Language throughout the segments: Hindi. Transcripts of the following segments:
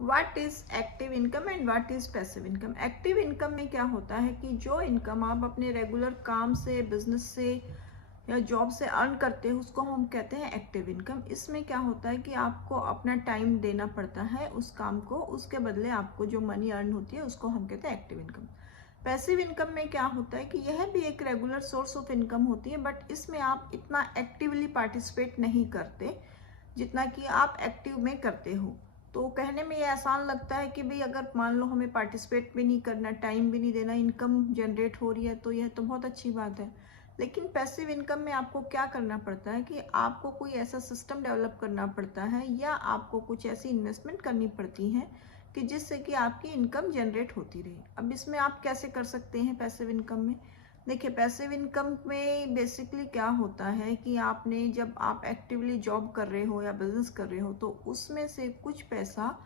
What is active income and what is passive income. Active income में क्या होता है कि जो इनकम आप अपने रेगुलर काम से, बिजनेस से या जॉब से अर्न करते हो उसको हम कहते हैं एक्टिव इनकम। इसमें क्या होता है कि आपको अपना टाइम देना पड़ता है उस काम को, उसके बदले आपको जो मनी अर्न होती है उसको हम कहते हैं एक्टिव इनकम। पैसिव इनकम में क्या होता है कि यह भी एक रेगुलर सोर्स ऑफ इनकम होती है, बट इसमें आप इतना एक्टिवली पार्टिसिपेट नहीं करते जितना कि आप एक्टिव में करते हो। तो कहने में ये आसान लगता है कि भाई अगर मान लो हमें पार्टिसिपेट भी नहीं करना, टाइम भी नहीं देना, इनकम जनरेट हो रही है तो यह तो बहुत अच्छी बात है। लेकिन पैसिव इनकम में आपको क्या करना पड़ता है कि आपको कोई ऐसा सिस्टम डेवलप करना पड़ता है या आपको कुछ ऐसी इन्वेस्टमेंट करनी पड़ती है कि जिससे कि आपकी इनकम जनरेट होती रहे। अब इसमें आप कैसे कर सकते हैं पैसिव इनकम में? देखिए, पैसिव इनकम में बेसिकली क्या होता है कि आपने जब आप एक्टिवली जॉब कर रहे हो या बिजनेस कर रहे हो तो उसमें से कुछ पैसा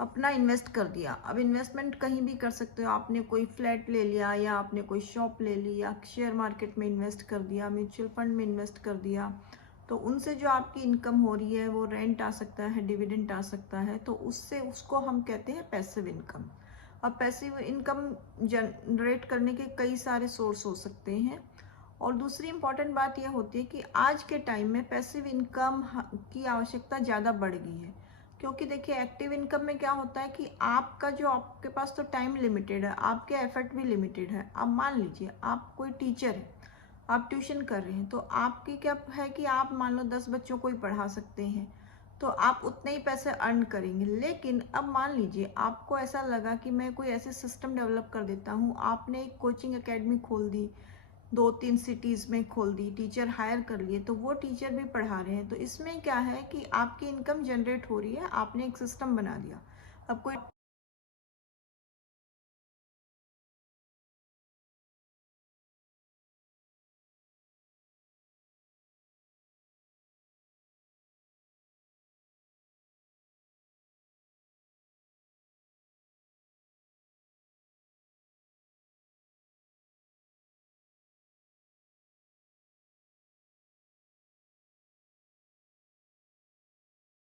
अपना इन्वेस्ट कर दिया। अब इन्वेस्टमेंट कहीं भी कर सकते हो, आपने कोई फ्लैट ले लिया या आपने कोई शॉप ले ली या शेयर मार्केट में इन्वेस्ट कर दिया, म्यूचुअल फंड में इन्वेस्ट कर दिया। तो उनसे जो आपकी इनकम हो रही है वो रेंट आ सकता है, डिविडेंड आ सकता है, तो उससे उसको हम कहते हैं पैसिव इनकम। अब पैसिव इनकम जनरेट करने के कई सारे सोर्स हो सकते हैं। और दूसरी इम्पॉर्टेंट बात यह होती है कि आज के टाइम में पैसिव इनकम की आवश्यकता ज़्यादा बढ़ गई है। क्योंकि देखिए, एक्टिव इनकम में क्या होता है कि आपका जो आपके पास तो टाइम लिमिटेड है, आपके एफर्ट भी लिमिटेड है। अब मान लीजिए आप कोई टीचर है, आप ट्यूशन कर रहे हैं, तो आपकी क्या है कि आप मान लो 10 बच्चों को ही पढ़ा सकते हैं, तो आप उतने ही पैसे अर्न करेंगे। लेकिन अब मान लीजिए आपको ऐसा लगा कि मैं कोई ऐसे सिस्टम डेवलप कर देता हूँ, आपने एक कोचिंग एकेडमी खोल दी, 2-3 सिटीज़ में खोल दी, टीचर हायर कर लिए, तो वो टीचर भी पढ़ा रहे हैं। तो इसमें क्या है कि आपकी इनकम जनरेट हो रही है, आपने एक सिस्टम बना दिया। अब कोई